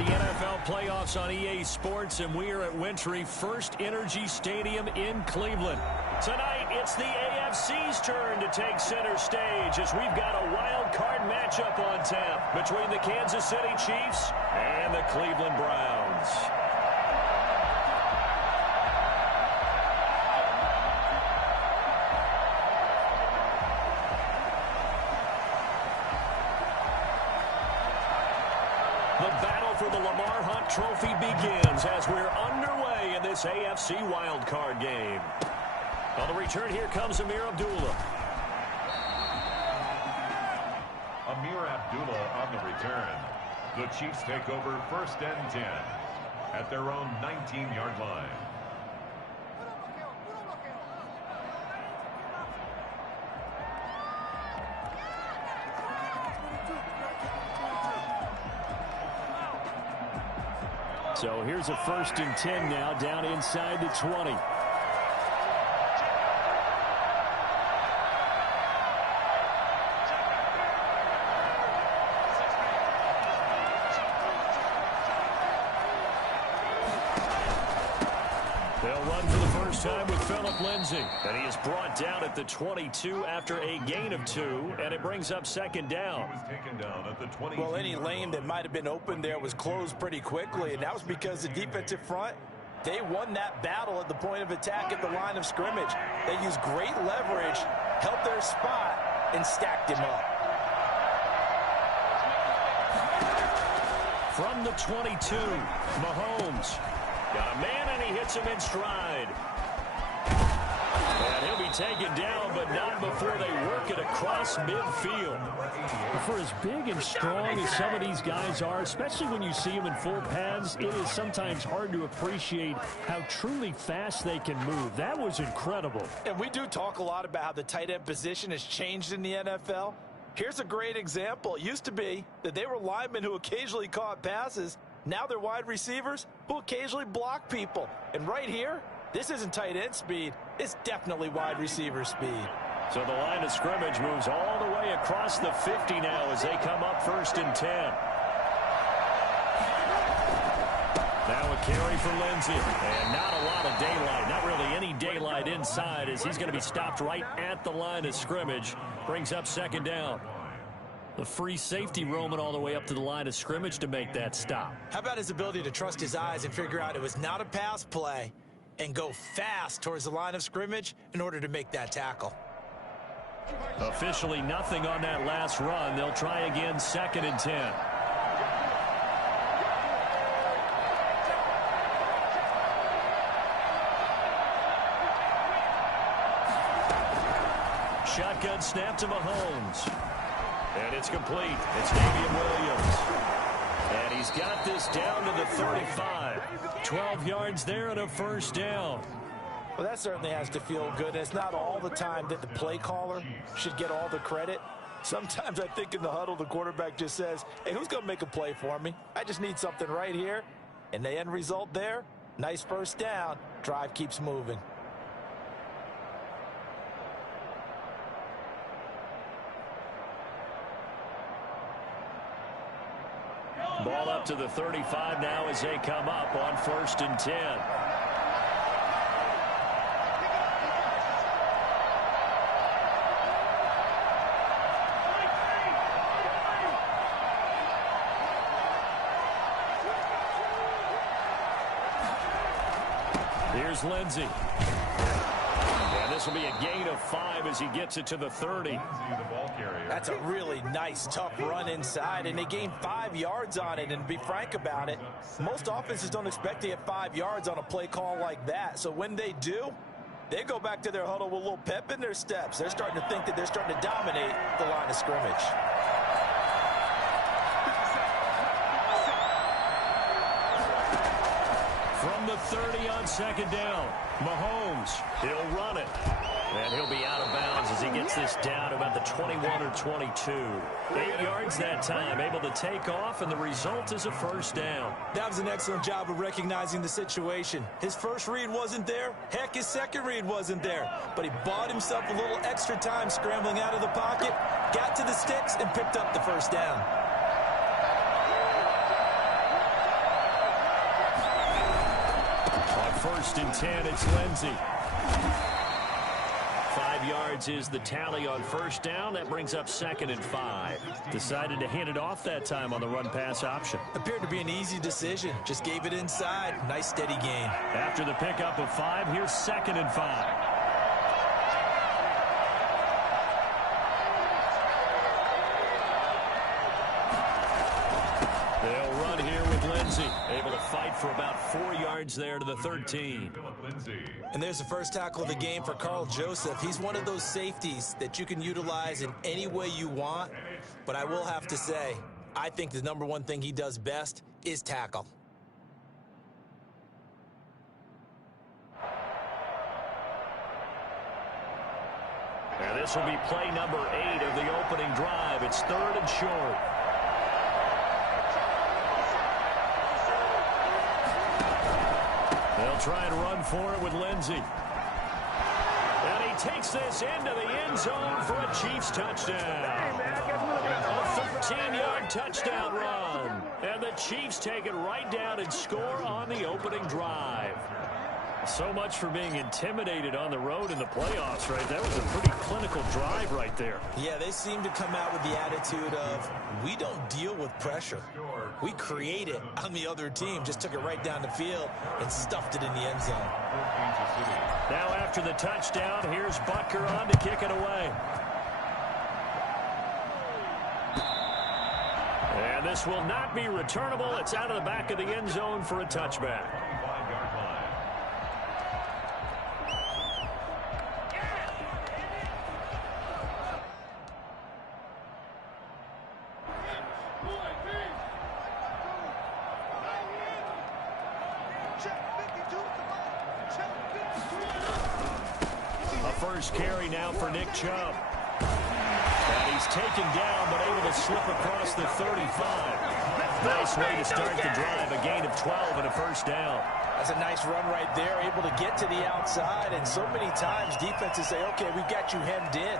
the NFL playoffs on EA Sports, and we are at Wintry First Energy Stadium in Cleveland. Tonight, it's the AFC's turn to take center stage as we've got a wild card matchup on tap between the Kansas City Chiefs and the Cleveland Browns. The battle for the Lamar Hunt Trophy begins as we're underway in this AFC wildcard game. On the return, here comes Amir Abdullah. Amir Abdullah on the return. The Chiefs take over 1st and 10 at their own 19-yard line. So here's a 1st and 10 now, down inside the 20. They'll run for the first time with Phillip Lindsay. And he is brought down at the 22 after a gain of 2, and it brings up 2nd down. He was taken down at the 22. Well, any lane that might have been open there was closed pretty quickly, and that was because the defensive front, they won that battle at the point of attack at the line of scrimmage. They used great leverage, held their spot, and stacked him up. From the 22, Mahomes. Got a man, and he hits him in stride. And he'll be taken down, but not before they work it across midfield. For as big and strong as some of these guys are, especially when you see them in full pads, it is sometimes hard to appreciate how truly fast they can move. That was incredible. And we do talk a lot about how the tight end position has changed in the NFL. Here's a great example. It used to be that they were linemen who occasionally caught passes. Now they're wide receivers who occasionally block people. And right here, this isn't tight end speed. It's definitely wide receiver speed. So the line of scrimmage moves all the way across the 50 now as they come up 1st and 10. Now a carry for Lindsay. And not a lot of daylight. Not really any daylight inside as he's going to be stopped right at the line of scrimmage. Brings up 2nd down. The free safety roaming all the way up to the line of scrimmage to make that stop. How about his ability to trust his eyes and figure out it was not a pass play and go fast towards the line of scrimmage in order to make that tackle? Officially nothing on that last run. They'll try again 2nd and 10. Shotgun snap to Mahomes. And it's complete. It's Damian Williams. And he's got this down to the 35. 12 yards there and a 1st down. Well, that certainly has to feel good. It's not all the time that the play caller should get all the credit. Sometimes I think in the huddle, the quarterback just says, hey, who's going to make a play for me? I just need something right here. And the end result there, nice 1st down. Drive keeps moving. Ball up to the 35 now as they come up on 1st and 10. Here's Lindsay. And this will be a gain of 5 as he gets it to the 30. That's a really nice, tough run inside, and they gained 5 yards on it. And to be frank about it, most offenses don't expect to get 5 yards on a play call like that. So when they do, they go back to their huddle with a little pep in their steps. They're starting to think that they're starting to dominate the line of scrimmage. From the 30 on 2nd down, Mahomes, he'll run it. And he'll be out of bounds as he gets this down about the 21 or 22. 8 yards that time, able to take off, and the result is a 1st down. That was an excellent job of recognizing the situation. His first read wasn't there. Heck, his second read wasn't there. But he bought himself a little extra time scrambling out of the pocket, got to the sticks, and picked up the 1st down. first and 10. It's Lindsey. 5 yards is the tally on first down. That brings up 2nd and 5. Decided to hand it off that time on the run-pass option. Appeared to be an easy decision. Just gave it inside. Nice steady gain. After the pickup of 5, here's 2nd and 5. They'll run here with Lindsey. Able to fight for about 4 yards there to the 13. And there's the first tackle of the game for Carl Joseph. He's one of those safeties that you can utilize in any way you want. But I will have to say, I think the #1 thing he does best is tackle. And this will be play number 8 of the opening drive. It's 3rd and short. They'll try and run for it with Lindsey. And he takes this into the end zone for a Chiefs touchdown. A 13-yard touchdown run. And the Chiefs take it right down and score on the opening drive. So much for being intimidated on the road in the playoffs, right? That was a pretty clinical drive right there. Yeah, they seem to come out with the attitude of, we don't deal with pressure. We create it on the other team. Just took it right down the field and stuffed it in the end zone. Now after the touchdown, here's Butker on to kick it away. And this will not be returnable. It's out of the back of the end zone for a touchback. First carry now for Nick Chubb. And he's taken down, but able to slip across the 35. Nice way to start the drive. A gain of 12 and a first down. That's a nice run right there. Able to get to the outside. And so many times defenses say, okay, we've got you hemmed in.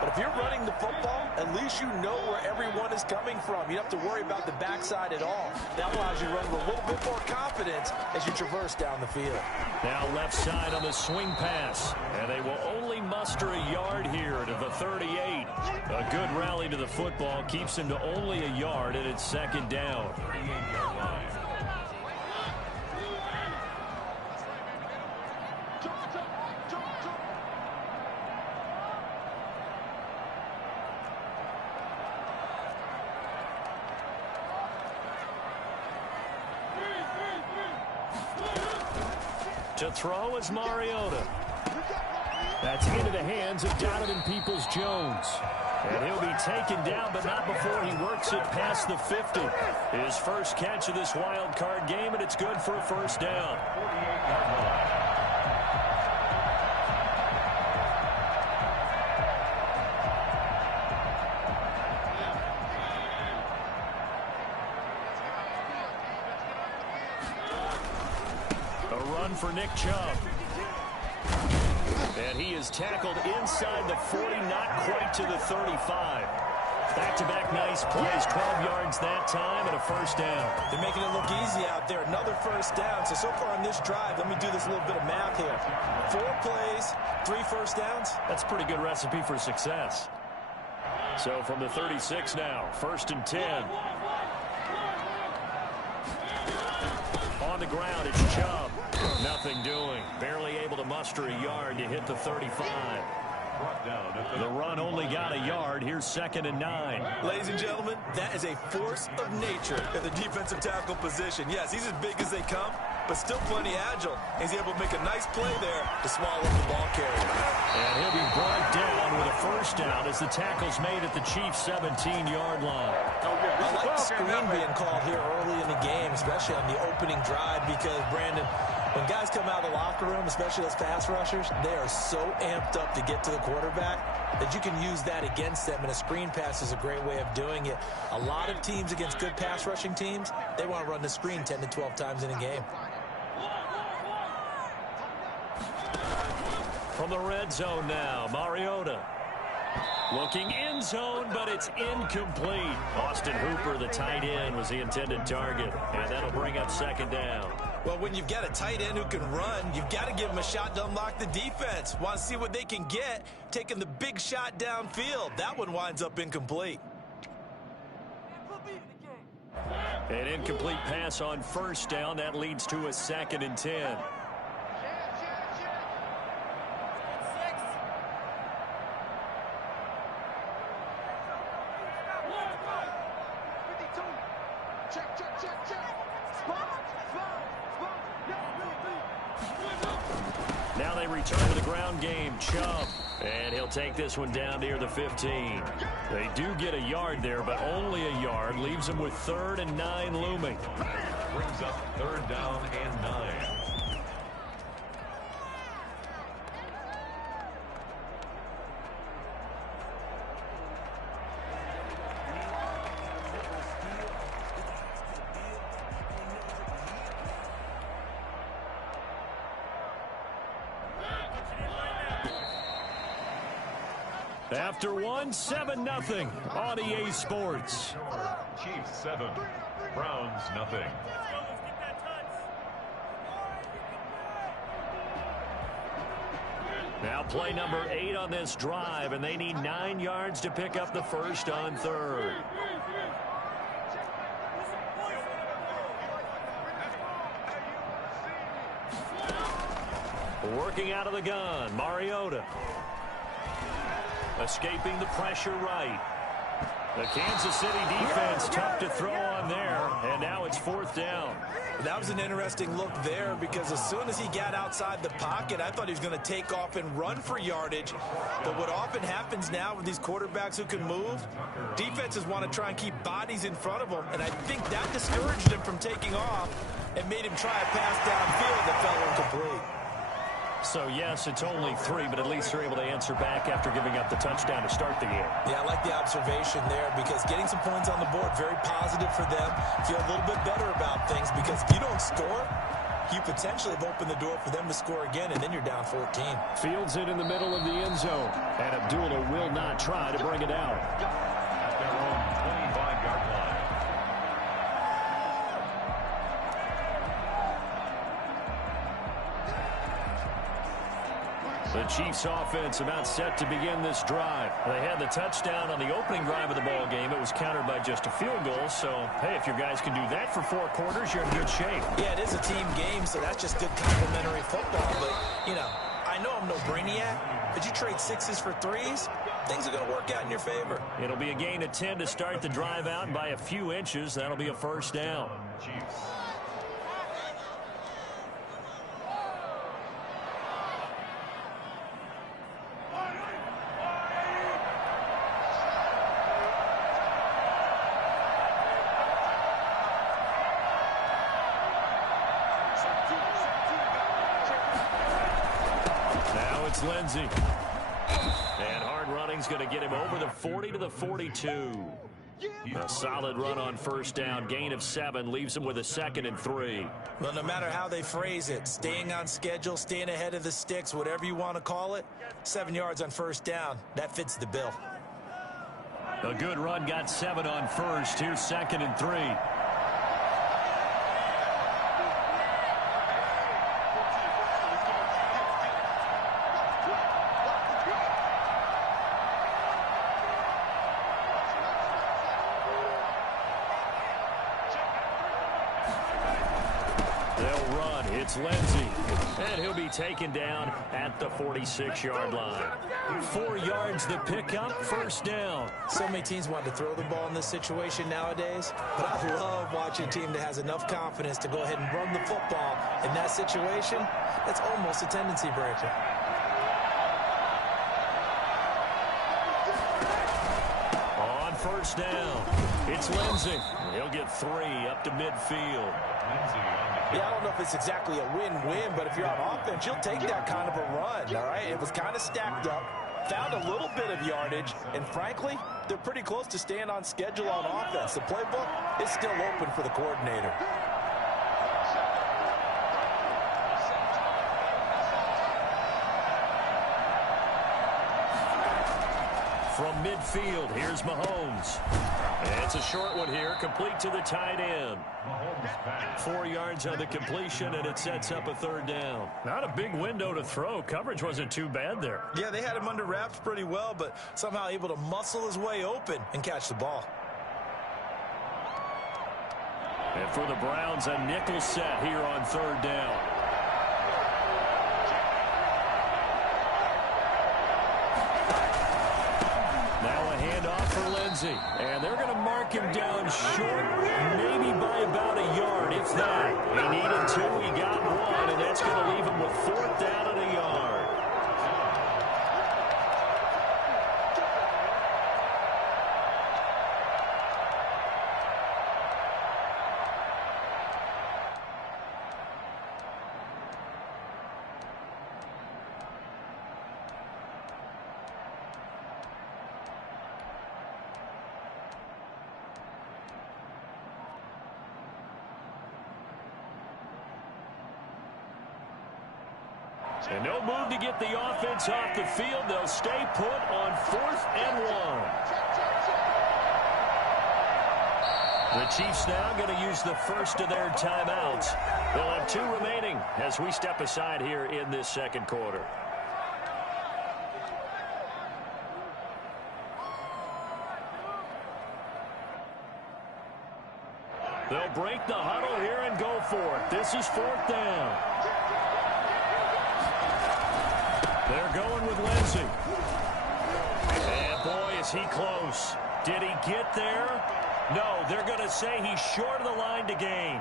But if you're running the football, at least you know where everyone is coming from. You don't have to worry about the backside at all. That allows you to run with a little bit more confidence as you traverse down the field. Now left side on the swing pass. And they will only muster a yard here to the 38. A good rally to the football keeps him to only a yard, and it's 2nd down. To throw is Mariota. That's into the hands of Donovan Peoples-Jones. And he'll be taken down, but not before he works it past the 50. His first catch of this wild card game, and it's good for a first down. For Nick Chubb. And he is tackled inside the 40, not quite to the 35. Back-to-back nice plays, 12 yards that time, and a first down. They're making it look easy out there. Another first down. So far on this drive, let me do this little bit of math here. 4 plays, 3 first downs. That's a pretty good recipe for success. So from the 36 now, 1st and 10. On the ground, it's Chubb. Nothing doing. Barely able to muster a yard to hit the 35. The run only got a yard. Here's 2nd and 9. Ladies and gentlemen, that is a force of nature at the defensive tackle position. Yes, he's as big as they come, but still plenty agile. He's able to make a nice play there to swallow up the ball carrier. And he'll be brought down with a first down as the tackle's made at the Chiefs' 17-yard line. I like the screen being called here early in the game, especially on the opening drive, because, Brandon, when guys come out of the locker room, especially those pass rushers, they are so amped up to get to the quarterback that you can use that against them, and a screen pass is a great way of doing it. A lot of teams against good pass rushing teams, they want to run the screen 10 to 12 times in a game. From the red zone now, Mariota. Looking in zone, but it's incomplete. Austin Hooper, the tight end, was the intended target, and that'll bring up 2nd down. Well, when you've got a tight end who can run, you've got to give him a shot to unlock the defense. Want to see what they can get, taking the big shot downfield. That one winds up incomplete. An incomplete pass on first down. That leads to a 2nd and 10. Now they return to the ground game. Chubb. And he'll take this one down near the 15. They do get a yard there, but only a yard. Leaves them with 3rd and 9 looming. Brings up 3rd down and 9. After one, 7-0 on EA Sports. Chiefs 7, Browns nothing. Now play number 8 on this drive, and they need 9 yards to pick up the first on 3rd. Working out of the gun, Mariota. Escaping the pressure right. The Kansas City defense tough to throw on there, and now it's 4th down. That was an interesting look there because as soon as he got outside the pocket, I thought he was going to take off and run for yardage. But what often happens now with these quarterbacks who can move, defenses want to try and keep bodies in front of them, and I think that discouraged him from taking off and made him try a pass downfield that fell incomplete. So, yes, it's only 3, but at least they're able to answer back after giving up the touchdown to start the game. Yeah, I like the observation there because getting some points on the board, very positive for them. Feel a little bit better about things because if you don't score, you potentially have opened the door for them to score again, and then you're down 14. Fields it in the middle of the end zone, and Abdullah will not try to bring it out. At their own 25-yard line. The Chiefs offense about set to begin this drive. They had the touchdown on the opening drive of the ball game. It was countered by just a field goal. So, hey, if your guys can do that for 4 quarters, you're in good shape. Yeah, it is a team game, so that's just good complimentary football. But, you know, I know I'm no brainiac, but you trade 6s for 3s, things are going to work out in your favor. It'll be a gain of 10 to start the drive out, and by a few inches, that'll be a first down. Chiefs. It's Lindsey. And hard running's going to get him over the 40 to the 42. A solid run on first down. Gain of 7 leaves him with a 2nd and 3. Well, no matter how they phrase it, staying on schedule, staying ahead of the sticks, whatever you want to call it, 7 yards on first down, that fits the bill. A good run got 7 on first. Here's 2nd and 3. It's Lindsey, and he'll be taken down at the 46-yard line. 4 yards the pickup, first down. So many teams want to throw the ball in this situation nowadays, but I love watching a team that has enough confidence to go ahead and run the football. In that situation, that's almost a tendency breaker. On first down, it's Lindsey. He'll get 3 up to midfield. Yeah, I don't know if it's exactly a win-win, but if you're on offense, you'll take that kind of a run, all right? It was kind of stacked up, found a little bit of yardage, and frankly, they're pretty close to staying on schedule on offense. The playbook is still open for the coordinator. From midfield, here's Mahomes. It's a short one here, complete to the tight end. 4 yards on the completion, and it sets up a third down. Not a big window to throw. Coverage wasn't too bad there. Yeah, they had him under wraps pretty well, but somehow able to muscle his way open and catch the ball. And for the Browns, a nickel set here on third down. Now a handoff for Lindsey. And they're going to mark him down short, maybe by about a yard, if that. He needed 2, he got 1, and that's going to leave him with 4th down and a yard. And no move to get the offense off the field. They'll stay put on 4th and 1. The Chiefs now going to use the first of their timeouts. They'll have 2 remaining as we step aside here in this second quarter. They'll break the huddle here and go for it. This is 4th down. They're going with Lindsey. And boy, is he close. Did he get there? No, they're going to say he's short of the line to gain.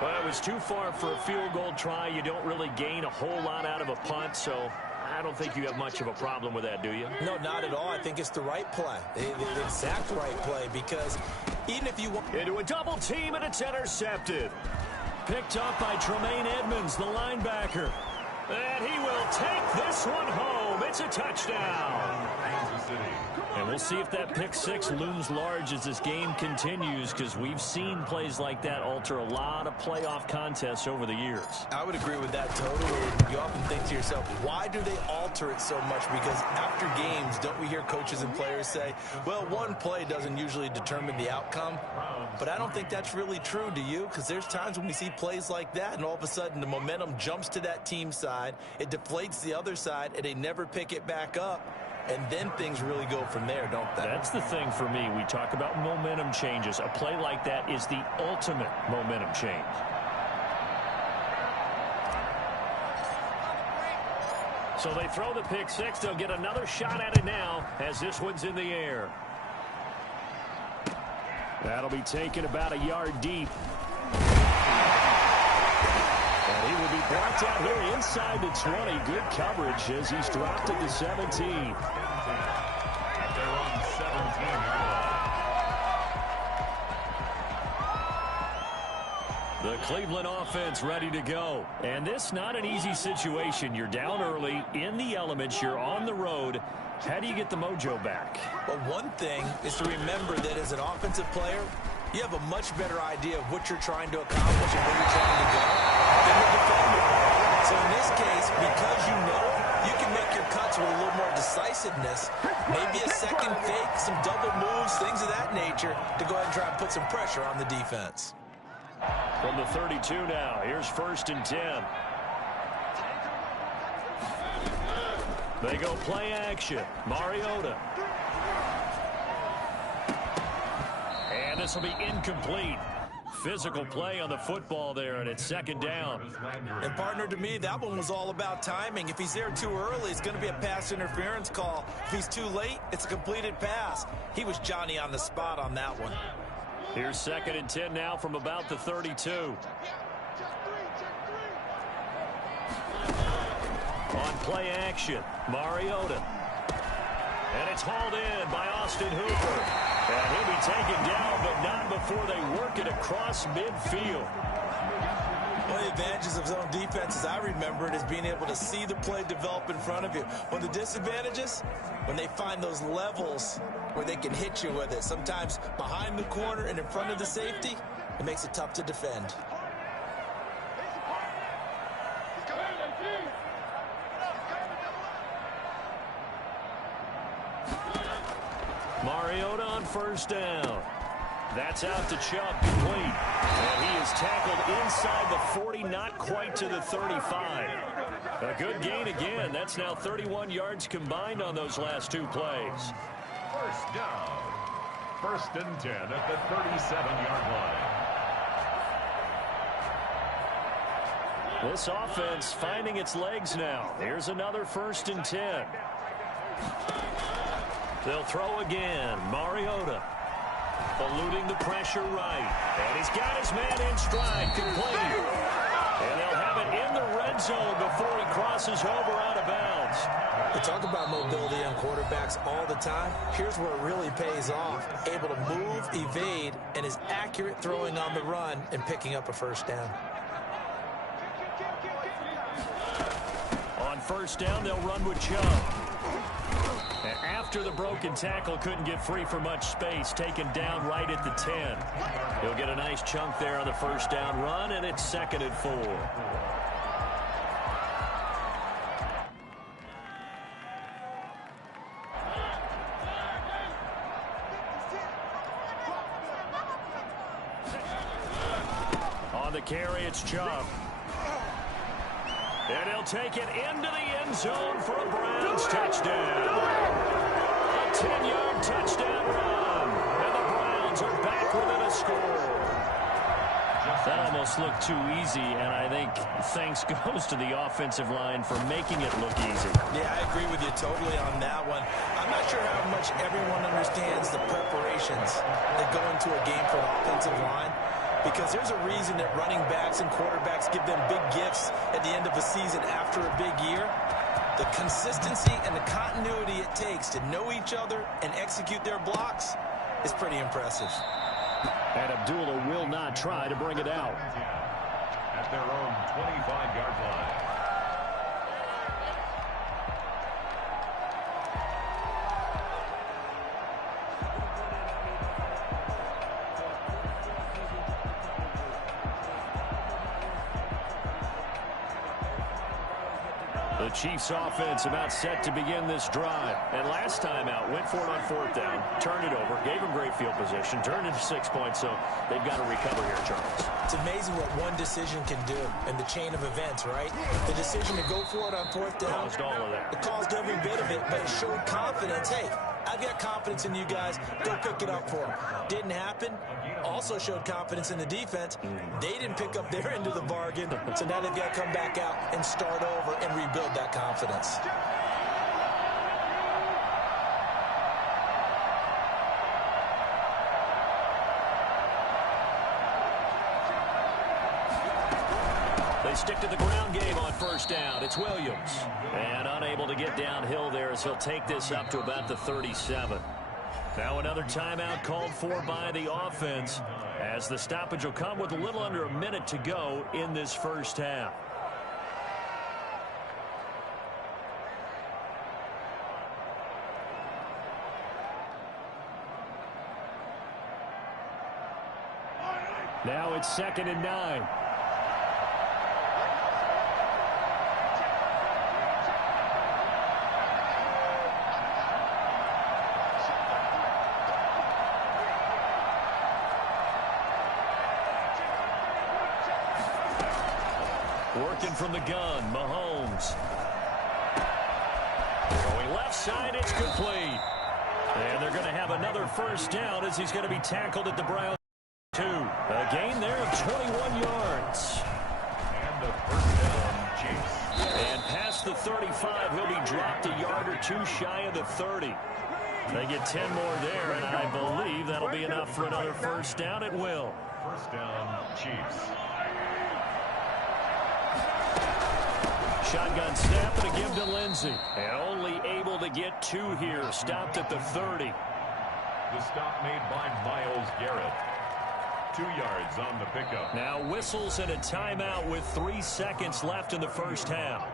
Well, it was too far for a field goal try. You don't really gain a whole lot out of a punt, so I don't think you have much of a problem with that, do you? No, not at all. I think it's the right play, the exact right play, because even if you want... Into a double team, and it's intercepted. Picked up by Tremaine Edmonds, the linebacker. And he will take this one home. It's a touchdown. And we'll see if that pick 6 looms large as this game continues, because we've seen plays like that alter a lot of playoff contests over the years. I would agree with that totally. You often think to yourself, why do they alter it so much? Because after games, don't we hear coaches and players say, well, one play doesn't usually determine the outcome. But I don't think that's really true, do you? Because there's times when we see plays like that, and all of a sudden the momentum jumps to that team side, it deflates the other side, and they never pick it back up. And then things really go from there, don't they? That's the thing for me. We talk about momentum changes. A play like that is the ultimate momentum change. So they throw the pick 6. They'll get another shot at it now as this one's in the air. That'll be taken about a yard deep. And he will be brought down here inside the 20. Good coverage as he's dropped at the 17. At their own 17-yard line. The Cleveland offense ready to go. And this not an easy situation. You're down early, in the elements, you're on the road. How do you get the mojo back? Well, one thing is to remember that as an offensive player, you have a much better idea of what you're trying to accomplish and where you're trying to go than the defender. So in this case, because you know, you can make your cuts with a little more decisiveness, maybe a second fake, some double moves, things of that nature, to go ahead and try and put some pressure on the defense. From the 32 now, here's 1st and 10. They go play action. Mariota. And this will be incomplete. Physical play on the football there, and it's 2nd down. And partner, to me, that one was all about timing. If he's there too early, it's going to be a pass interference call. If he's too late, it's a completed pass. He was Johnny on the spot on that one. Here's 2nd and 10 now from about the 32. On play action, Mariota. And it's hauled in by Austin Hooper. And he'll be taken down, but not before they work it across midfield. One of the advantages of zone defense, as I remember it, is being able to see the play develop in front of you. One of the disadvantages, when they find those levels where they can hit you with it, sometimes behind the corner and in front of the safety, it makes it tough to defend. Mariota on first down. That's out to Chubb, complete. And he is tackled inside the 40, not quite to the 35. A good gain again. That's now 31 yards combined on those last two plays. First down. First and 10 at the 37-yard line. This offense finding its legs now. Here's another first and 10. They'll throw again. Mariota eluding the pressure right. And he's got his man in stride, complete. And they'll have it in the red zone before he crosses over out of bounds. We talk about mobility on quarterbacks all the time. Here's where it really pays off. Able to move, evade, and is accurate throwing on the run and picking up a first down. On first down, they'll run with Chubb. After the broken tackle, couldn't get free for much space, taken down right at the 10. He'll get a nice chunk there on the first down run, and it's 2nd and 4. On the carry, it's Chubb. And he'll take it into the end zone for a Browns touchdown. A 10-yard touchdown run. And the Browns are back within a score. That almost looked too easy, and I think thanks goes to the offensive line for making it look easy. Yeah, I agree with you totally on that one. I'm not sure how much everyone understands the preparations that go into a game for an offensive line, because there's a reason that running backs and quarterbacks give them big gifts at the end of a season after a big year. The consistency and the continuity it takes to know each other and execute their blocks is pretty impressive. And Abdullah will not try to bring it out. At their own 25-yard line. The Chiefs offense about set to begin this drive. And last time out, went for it on 4th down, turned it over, gave them great field position, turned into 6 points, so they've got to recover here, Charles. It's amazing what one decision can do in the chain of events, right? The decision to go for it on 4th down. Caused all of that. It caused every bit of it, but it showed confidence. Hey, I've got confidence in you guys. Go pick it up for them. Didn't happen. Also showed confidence in the defense. They didn't pick up their end of the bargain, so now they've got to come back out and start over and rebuild that confidence. They stick to the ground game on first down. It's Williams. And unable to get downhill there as he'll take this up to about the 37. Now another timeout called for by the offense, as the stoppage will come with a little under a minute to go in this first half. Now it's 2nd and 9. Working from the gun, Mahomes. Going left side, it's complete. And they're going to have another first down as he's going to be tackled at the Browns 2. A gain there of 21 yards. And the first down, Chiefs. And past the 35, he'll be dropped a yard or two shy of the 30. They get 10 more there, and I believe that'll be enough for another first down at will. First down, Chiefs. Shotgun snap and a give to Lindsey. And only able to get 2 here. Stopped at the 30. The stop made by Myles Garrett. 2 yards on the pickup. Now whistles and a timeout with 3 seconds left in the first half.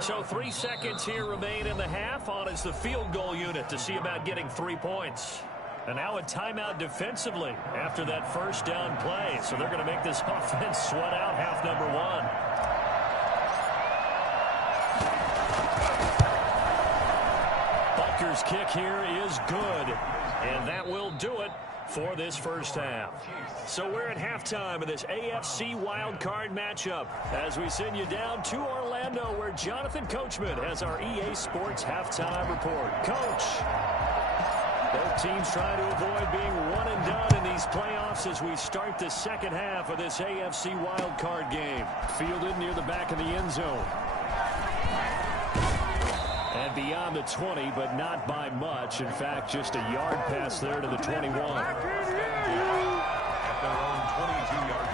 So 3 seconds here remain in the half on as the field goal unit to see about getting 3 points. And now a timeout defensively after that first down play. So they're going to make this offense sweat out half number 1. Raiders' kick here is good, and that will do it for this first half. So we're at halftime of this AFC Wildcard matchup as we send you down to Orlando, where Jonathan Coachman has our EA Sports halftime report. Coach, both teams trying to avoid being one and done in these playoffs as we start the second half of this AFC Wildcard game. Fielded near the back of the end zone. And beyond the 20, but not by much. In fact, just a yard pass there to the 21. At their own 22-yard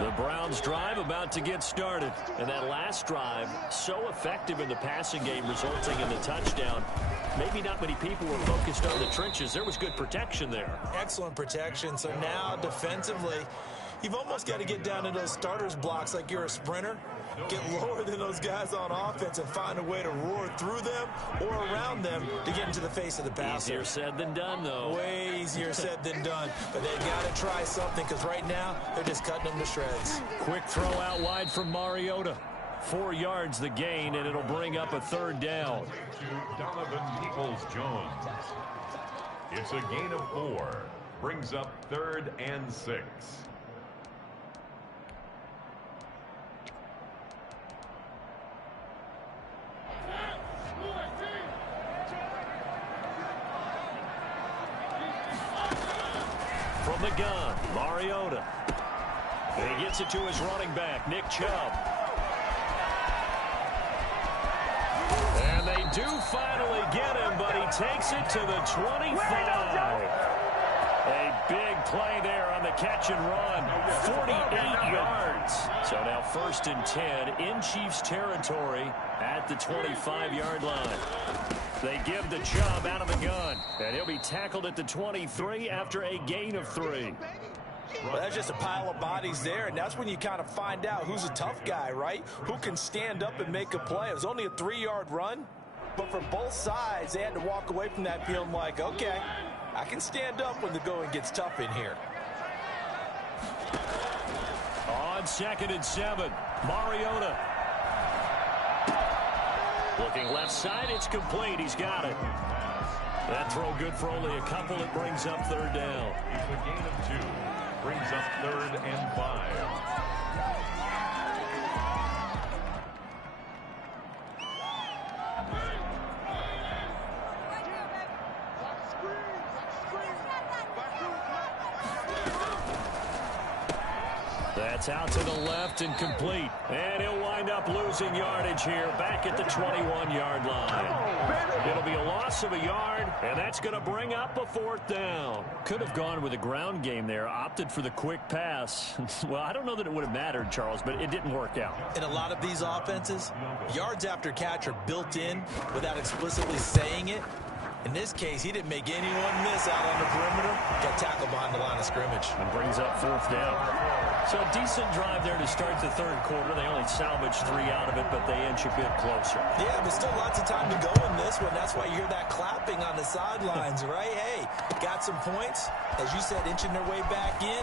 line. The Browns drive about to get started. And that last drive, so effective in the passing game, resulting in the touchdown. Maybe not many people were focused on the trenches. There was good protection there. Excellent protection. So now defensively, you've almost got to get down to those starters blocks like you're a sprinter. Get lower than those guys on offense and find a way to roar through them or around them to get into the face of the passer. Easier said than done, though. Way easier said than done. But they've got to try something because right now they're just cutting them to shreds. Quick throw out wide from Mariota. 4 yards the gain, and it'll bring up a third down. To Donovan Peoples-Jones. It's a gain of 4. Brings up 3rd and 6. From the gun, Mariota. He gets it to his running back, Nick Chubb. And they do finally get him, but he takes it to the 25. A big play there on the catch and run. 48 yards. So now 1st and 10 in Chiefs territory at the 25-yard line. They give the Chubb out of the gun, and he'll be tackled at the 23 after a gain of 3. Well, that's just a pile of bodies there, and that's when you kind of find out who's a tough guy, right? Who can stand up and make a play. It was only a 3-yard run, but for both sides, they had to walk away from that feeling like, okay, I can stand up when the going gets tough in here. On 2nd and 7, Mariota. Looking left side, it's complete. He's got it. That throw good for only a couple. It brings up 3rd down. It's a gain of 2. Brings up 3rd and 5. That's out to the left and complete. And he'll wind up losing yardage here back at the 21-yard line. It'll be a loss of a yard, and that's going to bring up a 4th down. Could have gone with a ground game there, opted for the quick pass. Well, I don't know that it would have mattered, Charles, but it didn't work out. In a lot of these offenses, yards after catch are built in without explicitly saying it. In this case, he didn't make anyone miss out on the perimeter. Got tackled behind the line of scrimmage. And brings up 4th down. So a decent drive there to start the 3rd quarter. They only salvaged 3 out of it, but they inch a bit closer. Yeah, but still lots of time to go in this one. That's why you hear that clapping on the sidelines, right? Hey, got some points. As you said, inching their way back in.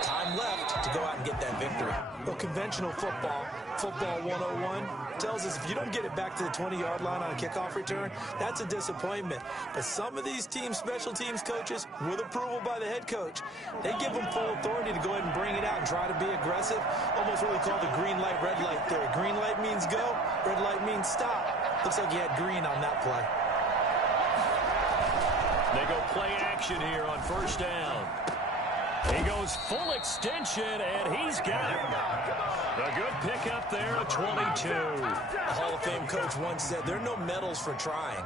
Time left to go out and get that victory. Well, conventional football 101, tells us if you don't get it back to the 20-yard line on a kickoff return, that's a disappointment. But some of these teams, special teams coaches, with approval by the head coach, they give them full authority to go ahead and bring it out and try to be aggressive. Almost what we call the green light, red light theory. Green light means go, red light means stop. Looks like you had green on that play. They go play action here on 1st down. He goes full extension, and he's got it. A good pickup there at 22. A Hall of Fame coach once said, there are no medals for trying.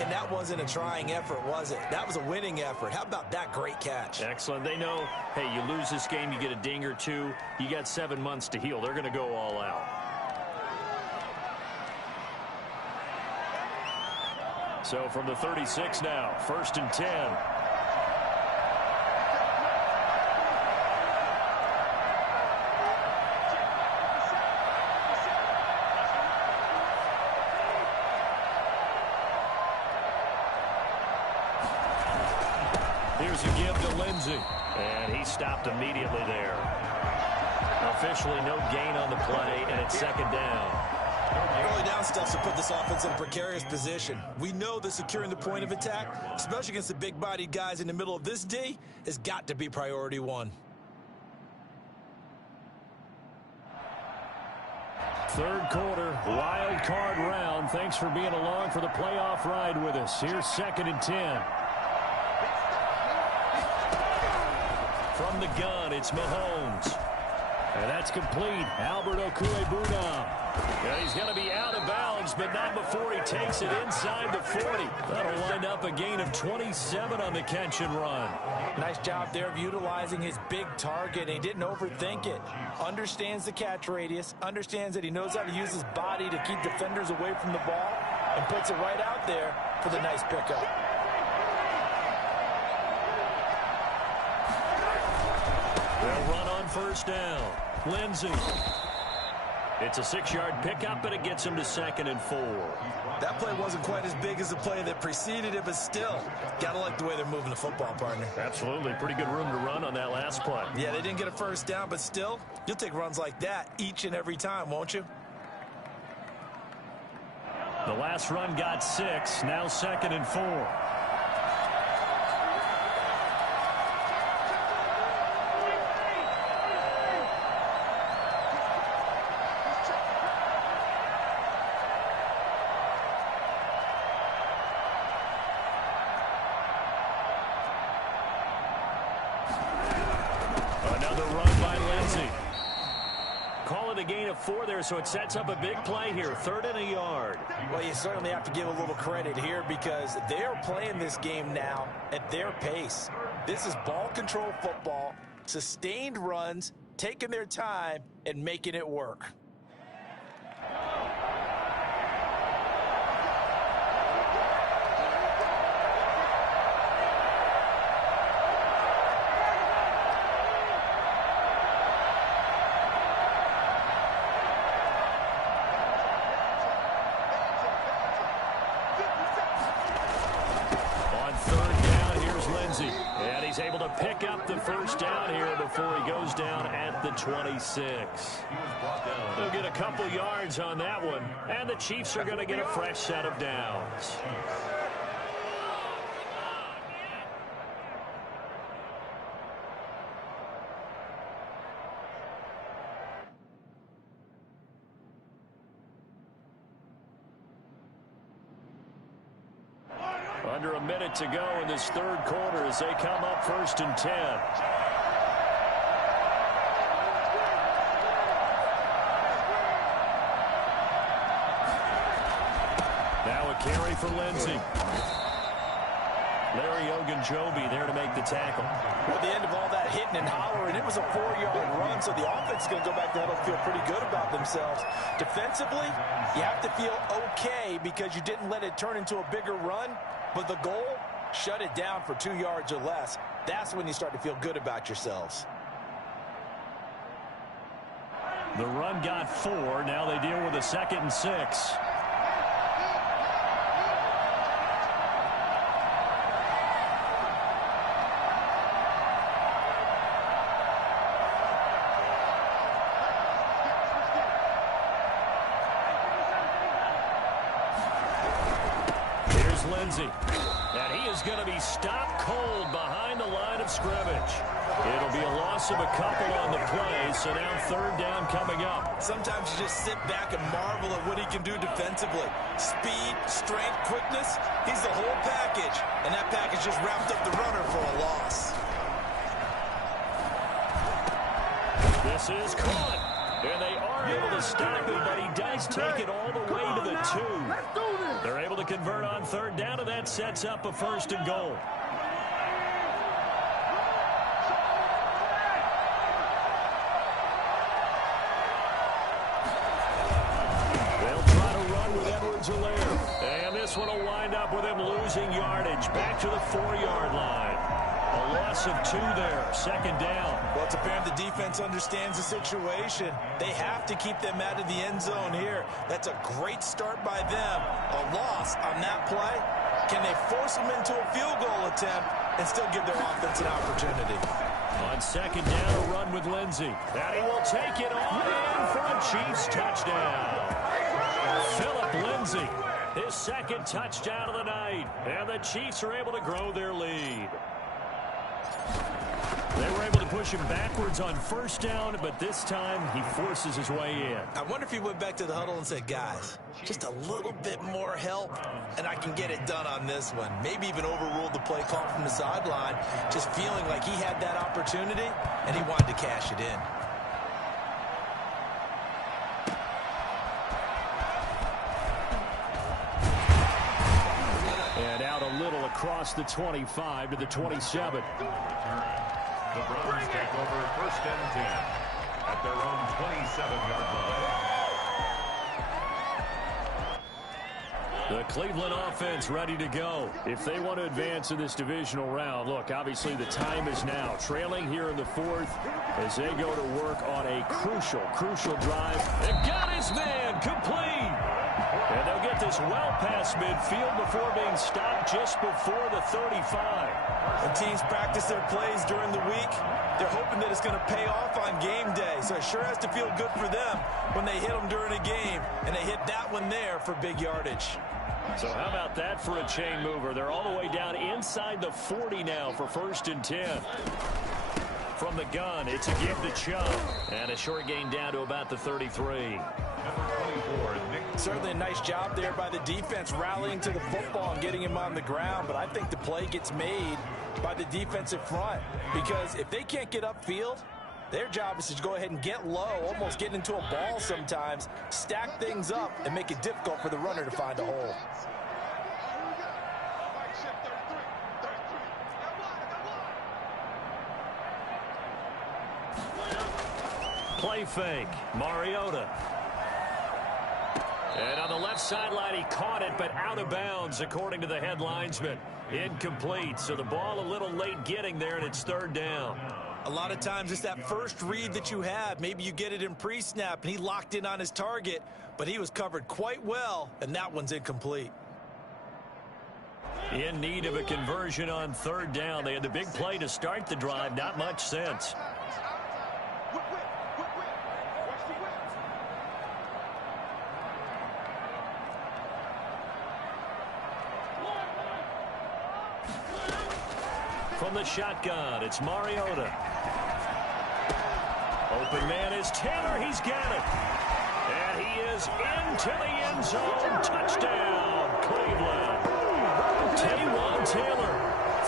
And that wasn't a trying effort, was it? That was a winning effort. How about that great catch? Excellent. They know, hey, you lose this game, you get a ding or 2. You got 7 months to heal. They're going to go all out. So from the 36 now, 1st and 10. Here's a give to Lindsey. And he stopped immediately there. Officially no gain on the play, and it's 2nd down. Early down stuff to put this offense in a precarious position. We know that securing the point of attack, especially against the big-bodied guys in the middle of this D, has got to be priority one. Third quarter, wild card round. Thanks for being along for the playoff ride with us. Here's 2nd and 10. From the gun, it's Mahomes. And that's complete. Albert Okwuegbunam. And he's going to be out of bounds, but not before he takes it inside the 40. That'll wind up a gain of 27 on the catch and run. Nice job there of utilizing his big target. He didn't overthink it. Understands the catch radius. Understands that he knows how to use his body to keep defenders away from the ball. And puts it right out there for the nice pickup. They'll run on first down. Lindsey. It's a 6-yard pickup, but it gets him to 2nd and 4. That play wasn't quite as big as the play that preceded it, but still, gotta like the way they're moving the football, partner. Absolutely. Pretty good room to run on that last play. Yeah, they didn't get a first down, but still, you'll take runs like that each and every time, won't you? The last run got 6, now 2nd and 4. A gain of 4 there, so it sets up a big play here. 3rd and a yard. Well, you certainly have to give a little credit here because they are playing this game now at their pace. This is ball control football, sustained runs, taking their time, and making it work. And he's able to pick up the first down here before he goes down at the 26. They'll get a couple yards on that one, and the Chiefs are going to get a fresh set of downs. Under a minute to go in this third quarter as they come up 1st and 10. Now a carry for Lindsey. Larry Ogunjobi there to make the tackle. Well, at the end of all that hitting and hollering, it was a 4-yard run, so the offense is going to go back there and feel pretty good about themselves. Defensively, you have to feel okay because you didn't let it turn into a bigger run. But the goal, shut it down for 2 yards or less. That's when you start to feel good about yourselves. The run got 4. Now they deal with a 2nd and 6. Lindsey. And he is going to be stopped cold behind the line of scrimmage. It'll be a loss of a couple on the play, so now 3rd down coming up. Sometimes you just sit back and marvel at what he can do defensively. Speed, strength, quickness, he's the whole package. And that package just wrapped up the runner for a loss. This is caught. And they are able to stop him, but he does take it all the way to the 2. They're able to convert on 3rd down, and that sets up a 1st and goal. They'll try to run with Edwards-Helaire. And this one will wind up with him losing yardage back to the 4-yard line. A loss of 2 there, 2nd down. Well, it's apparent the defense understands the situation. They have to keep them out of the end zone here. That's a great start by them. A loss on that play. Can they force them into a field goal attempt and still give their offense an opportunity? On 2nd down, a run with Lindsey. And he will take it all in for a Chiefs touchdown. Phillip Lindsay, his second touchdown of the night. And the Chiefs are able to grow their lead. They were able to push him backwards on first down, but this time he forces his way in. I wonder if he went back to the huddle and said, guys, just a little bit more help, and I can get it done on this one. Maybe even overruled the play call from the sideline, just feeling like he had that opportunity, and he wanted to cash it in. And out a little across the 25 to the 27. The Browns take over first and 10 at their own 27-yard line. The Cleveland offense ready to go. If they want to advance in this divisional round, look, obviously the time is now. Trailing here in the fourth as they go to work on a crucial drive. And got his man complete. And they'll get this well past midfield before being stopped just before the 35. When teams practice their plays during the week, they're hoping that it's going to pay off on game day. So it sure has to feel good for them when they hit them during a game, and they hit that one there for big yardage. So how about that for a chain mover? They're all the way down inside the 40 now for first and 10. From the gun, it's a give to Chubb. And a short gain down to about the 33. Certainly a nice job there by the defense rallying to the football and getting him on the ground, but I think the play gets made by the defensive front because if they can't get upfield, their job is to go ahead and get low, almost get into a ball sometimes, stack things up, and make it difficult for the runner to find a hole. Play fake, Mariota. And on the left sideline, he caught it, but out of bounds, according to the head linesman. Incomplete, so the ball a little late getting there, and it's third down. A lot of times it's that first read that you have. Maybe you get it in pre-snap, and he locked in on his target, but he was covered quite well, and that one's incomplete. In need of a conversion on third down. They had the big play to start the drive, not much sense. From the shotgun, it's Mariota. Open man is Taylor. He's got it. And he is into the end zone. Touchdown, Cleveland. Taywan Taylor,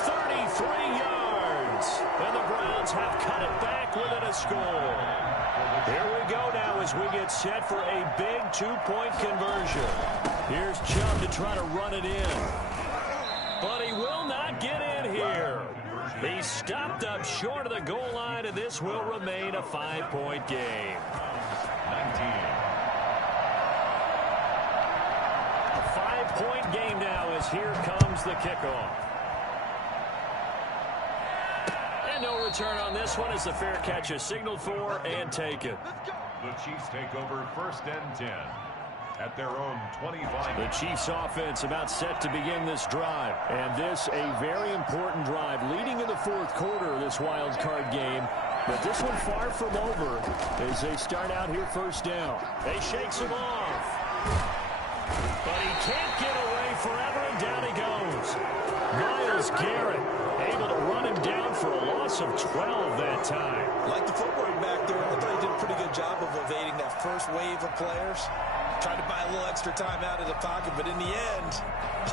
33 yards. And the Browns have cut it back within a score. Here we go now as we get set for a big two-point conversion. Here's Chubb to try to run it in. But he will not get in here. He's stopped up short of the goal line, and this will remain a 5-point game. 19. A 5-point game now as here comes the kickoff. And no return on this one as the fair catch is signaled for and taken. The Chiefs take over first and 10. At their own 25. The Chiefs offense about set to begin this drive. And this a very important drive leading in the fourth quarter of this wild card game. But this one far from over as they start out here first down. They shakes him off. But he can't get away forever, and down he goes. Myles Garrett able to run him down for a loss of 12 that time. Like the footwork back there, I thought he did a pretty good job of evading that first wave of players. Tried to buy a little extra time out of the pocket, but in the end,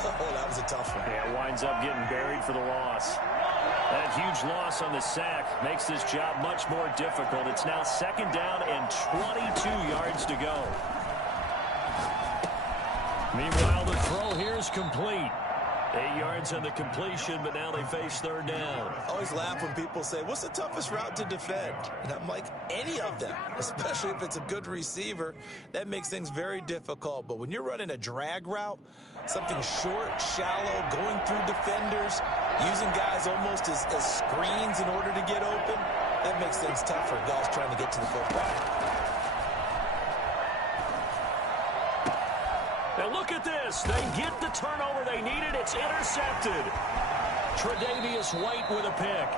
oh, that was a tough one. Yeah, winds up getting buried for the loss. That huge loss on the sack makes this job much more difficult. It's now second down and 22 yards to go. Meanwhile, the throw here is complete. 8 yards on the completion, but now they face third down. I always laugh when people say, what's the toughest route to defend? And I'm like, any of them, especially if it's a good receiver. That makes things very difficult. But when you're running a drag route, something short, shallow, going through defenders, using guys almost as screens in order to get open, that makes things tough for guys trying to get to the football. Now look at this. They get the turnover they needed. It's intercepted. Tre'Davious White with a pick.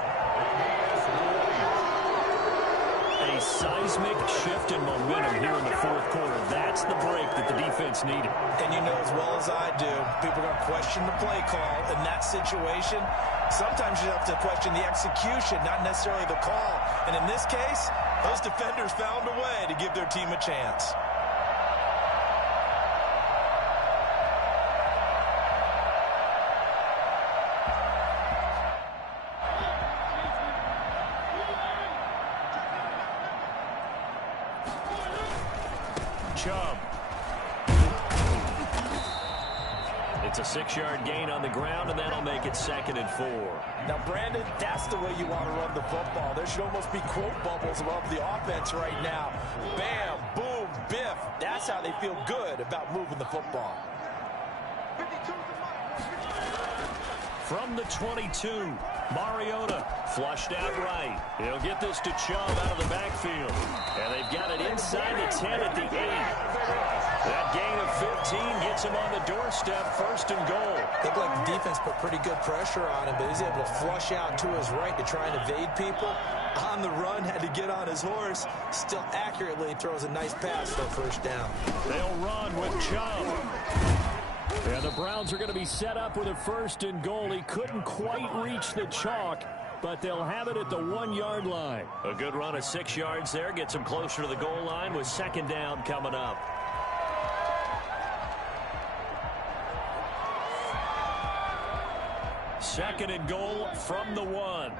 A seismic shift in momentum here in the fourth quarter. That's just the break that the defense needed. And you know as well as I do, people are going to question the play call in that situation. Sometimes you have to question the execution, not necessarily the call. And in this case, those defenders found a way to give their team a chance. Chubb. It's a 6-yard gain on the ground, and that'll make it 2nd and 4. Now, Brandon, that's the way you want to run the football. There should almost be quote bubbles above the offense right now. Bam, boom, biff. That's how they feel good about moving the football. From the 22, Mariota flushed out right. He'll get this to Chubb out of the backfield. And they've got it inside the 10 at the 8. That gain of 15 gets him on the doorstep, 1st and goal. Looked like the defense put pretty good pressure on him, but he's able to flush out to his right to try and evade people. On the run, had to get on his horse. Still accurately throws a nice pass for a 1st down. They'll run with Chubb. And the Browns are going to be set up with a 1st and goal. He couldn't quite reach the chalk, but they'll have it at the 1-yard line. A good run of 6 yards there gets him closer to the goal line with 2nd down coming up. Second and goal from the 1.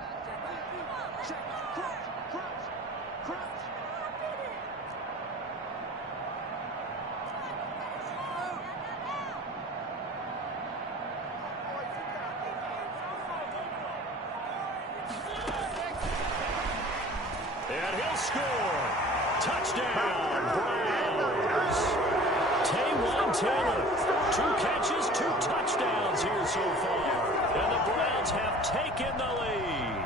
And he'll score. Touchdown, Browns. Taywan Taylor, 2 catches, 2 touchdowns here so far. And the Browns have taken the lead.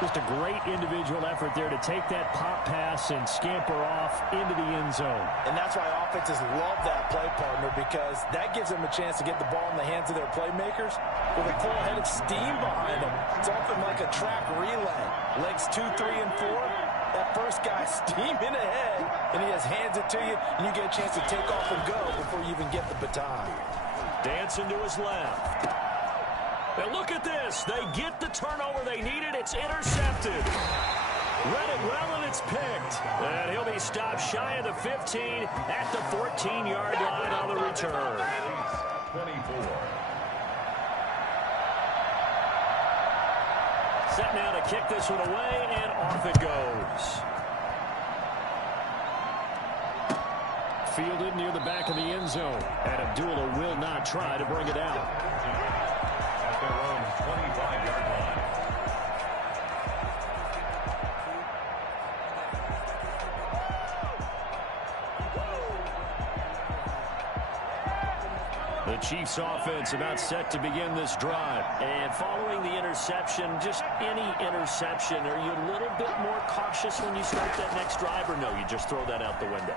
Just a great individual effort there to take that pop pass and scamper off into the end zone. And that's why offenses love that play, partner, because that gives them a chance to get the ball in the hands of their playmakers with a full head of steam behind them. It's often like a track relay. Legs 2, 3, and 4. That first guy steaming ahead, and he just hands it to you, and you get a chance to take off and go before you even get the baton. Dancing to his left. And look at this. They get the turnover they needed. It's intercepted. Read it well, and it's picked. And he'll be stopped shy of the 15 at the 14-yard line on the return. 24. Set now to kick this one away, and off it goes. Fielded near the back of the end zone. And Abdullah will not try to bring it out. At their own 25-yard line. The Chiefs offense about set to begin this drive. And following the interception, just any interception, are you a little bit more cautious when you start that next drive, or no, you just throw that out the window?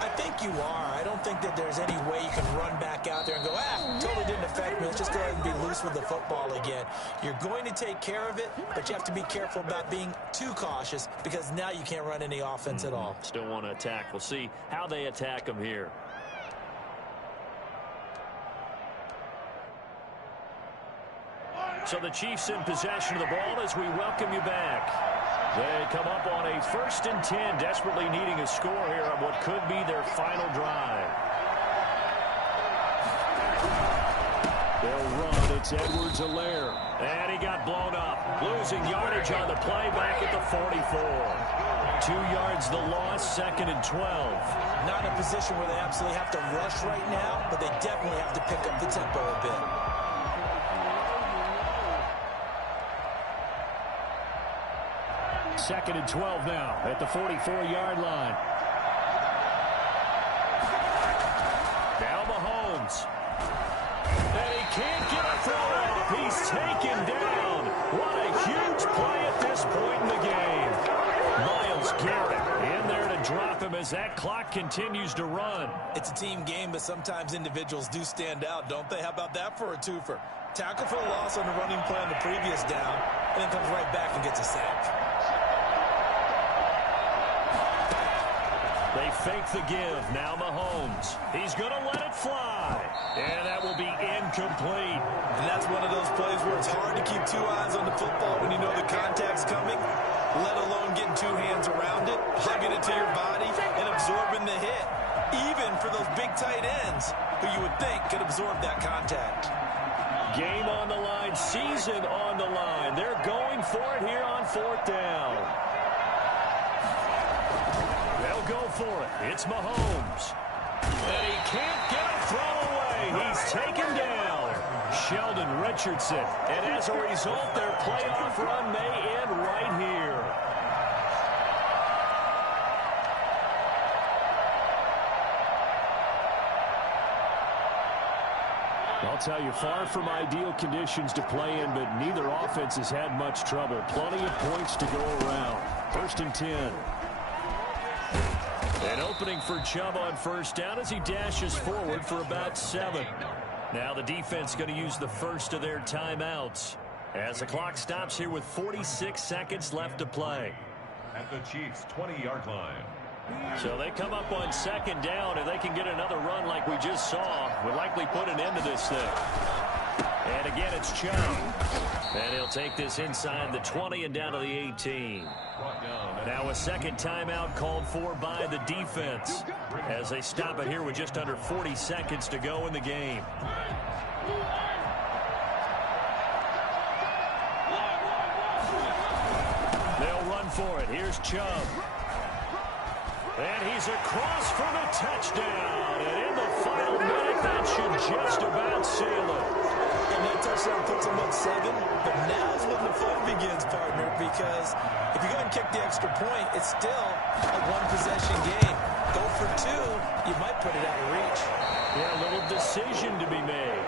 I think you are. I don't think that there's any way you can run back out there and go, totally didn't affect me. Let's just go ahead and be loose with the football again. You're going to take care of it, but you have to be careful about being too cautious because now you can't run any offense at all. Still want to attack. We'll see how they attack them here. So the Chiefs in possession of the ball as we welcome you back. They come up on a 1st and 10, desperately needing a score here on what could be their final drive. They'll run. It's Edwards-Helaire. And he got blown up. Losing yardage on the play back at the 44. 2 yards the loss, 2nd and 12. Not in a position where they absolutely have to rush right now, but they definitely have to pick up the tempo a bit. Second and 12 now at the 44-yard line. Now Mahomes. And he can't get a throw off. He's taken down. What a huge play at this point in the game. Myles Garrett in there to drop him as that clock continues to run. It's a team game, but sometimes individuals do stand out, don't they? How about that for a twofer? Tackle for a loss on the running play on the previous down, and then comes right back and gets a sack. They fake the give. Now Mahomes. He's going to let it fly. And that will be incomplete. And that's one of those plays where it's hard to keep two eyes on the football when you know the contact's coming, let alone getting two hands around it, hugging it to your body, and absorbing the hit. Even for those big tight ends who you would think could absorb that contact. Game on the line, season on the line. They're going for it here on 4th down. They'll go for it. It's Mahomes. And he can't get a throw away. He's taken down. Sheldon Richardson. And as a result, their playoff run may end right here. I'll tell you, far from ideal conditions to play in, but neither offense has had much trouble. Plenty of points to go around. 1st and 10. An opening for Chubb on 1st down as he dashes forward for about 7. Now the defense going to use the first of their timeouts as the clock stops here with 46 seconds left to play. At the Chiefs' 20-yard line. So they come up on 2nd down, and they can get another run like we just saw. Would likely put an end to this thing. And again, it's Chubb. And he'll take this inside the 20 and down to the 18. Now a second timeout called for by the defense as they stop it here with just under 40 seconds to go in the game. They'll run for it. Here's Chubb. And he's across for the touchdown. And in the final minute, that should just about seal it. And that touchdown puts him up 7. But now's when the fun begins, partner, because if you go and kick the extra point, it's still a one-possession game. Go for 2, you might put it out of reach. Yeah, a little decision to be made.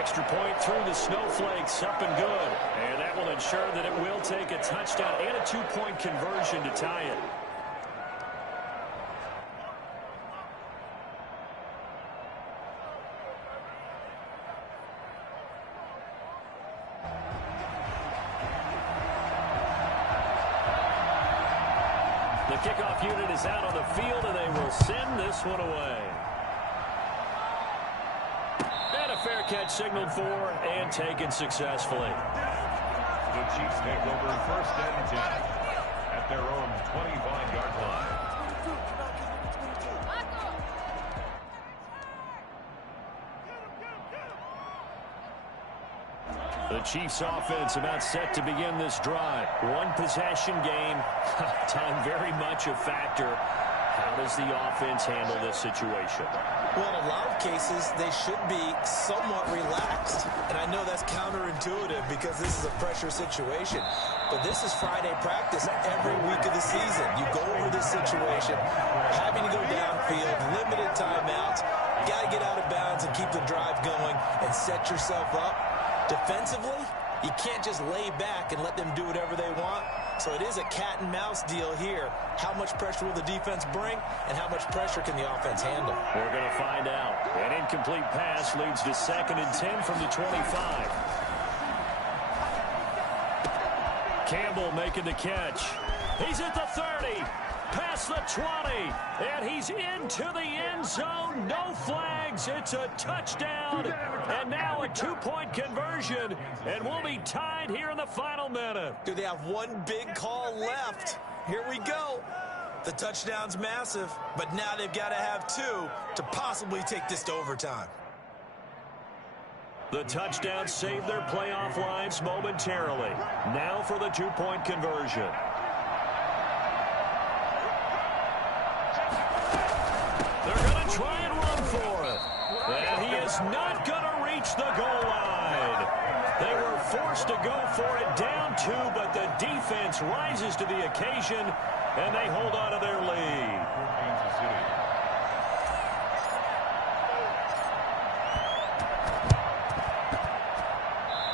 Extra point through the snowflakes, up and good. And that will ensure that it will take a touchdown and a 2-point conversion to tie it. The kickoff unit is out on the field, and they will send this one away. And a fair catch signaled for and taken successfully. The Chiefs take over 1st and 10 at their own 25-yard line. The Chiefs offense about set to begin this drive. One possession game. Time very much a factor. How does the offense handle this situation? Well, in a lot of cases, they should be somewhat relaxed. And I know that's counterintuitive because this is a pressure situation. But this is Friday practice every week of the season. You go over this situation, having to go downfield, limited timeouts. You got to get out of bounds and keep the drive going and set yourself up. Defensively, you can't just lay back and let them do whatever they want. So it is a cat and mouse deal here. How much pressure will the defense bring, and how much pressure can the offense handle? We're going to find out. An incomplete pass leads to 2nd and 10 from the 25. Campbell making the catch. He's at the 30. Past the 20, and he's into the end zone. No flags. It's a touchdown, and now a 2-point conversion, and we'll be tied here in the final minute. Do they have one big call left? Here we go. The touchdown's massive, but now they've got to have 2 to possibly take this to overtime. The touchdown saved their playoff lives momentarily. Now for the 2-point conversion. Try and run for it. And he is not going to reach the goal line. They were forced to go for it down 2, but the defense rises to the occasion, and they hold on to their lead.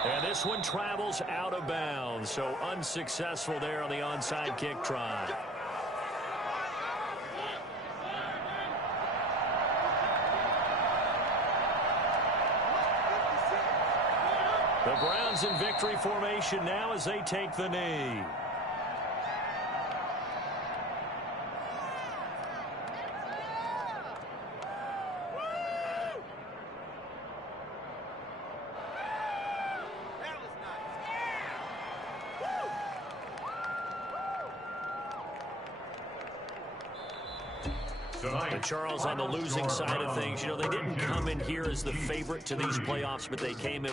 And this one travels out of bounds, so unsuccessful there on the onside kick try. The Browns in victory formation now as they take the knee. And Charles, on the losing side of things, you know, they didn't come in here as the favorite to these playoffs, but they came in with